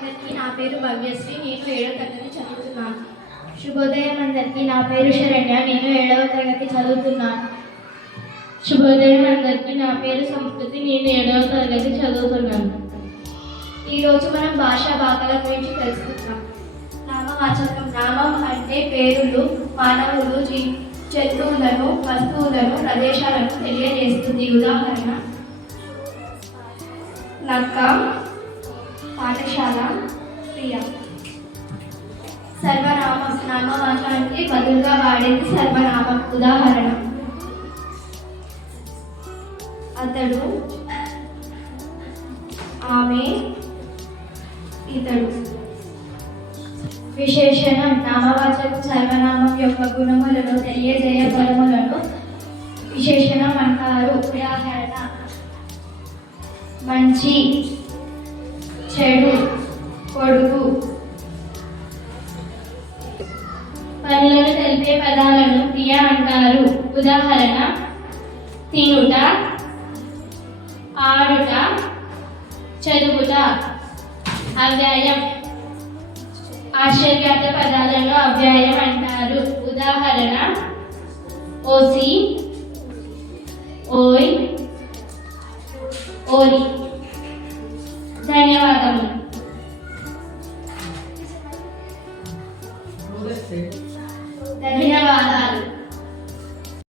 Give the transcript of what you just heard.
అందరికీ నా పేరు భవ్యశ్రీ నేను ఏడవ తరగతి చదువుతున్నాను. శుభోదయం అందరికీ నా పేరు శరణ్య నేను ఏడవ తరగతి చదువుతున్నాను. శుభోదయం అందరికీ నా పేరు సంస్కృతి నేను ఏడవ తరగతి చదువుతున్నాను. ఈరోజు మనం భాషా భాగాల గురించి తెలుసుకుంటాం నామవాచకం నామం అంటే పేరులు మానవులు జీ జంతువులను వస్తువులను ప్రదేశాలను తెలియజేస్తుంది. ఉదాహరణ నక్క పాఠశాల ప్రియ. సర్వనామం నామవాచానికి బదులుగా వాడేది సర్వనామం ఉదాహరణ. అతడు ఆమె ఇతడు. విశేషణం నామవాచకం సర్వనామం యొక్క గుణములను తెలియజేయ పదములను విశేషణం అంటారు. ఉదాహరణ మంచి చెడు కొడుకు పనులను తెలిపే పదాలను క్రియ అంటారు. ఉదాహరణ తినుట ఆడుట చదువుట. అవ్యాయం ఆశ్చర్యార్థ పదాలను అవ్యాయం అంటారు. ఉదాహరణ ఓసి ఓయ్ ఓరి. ధన్యవాదములు. ధన్యవాదాలు.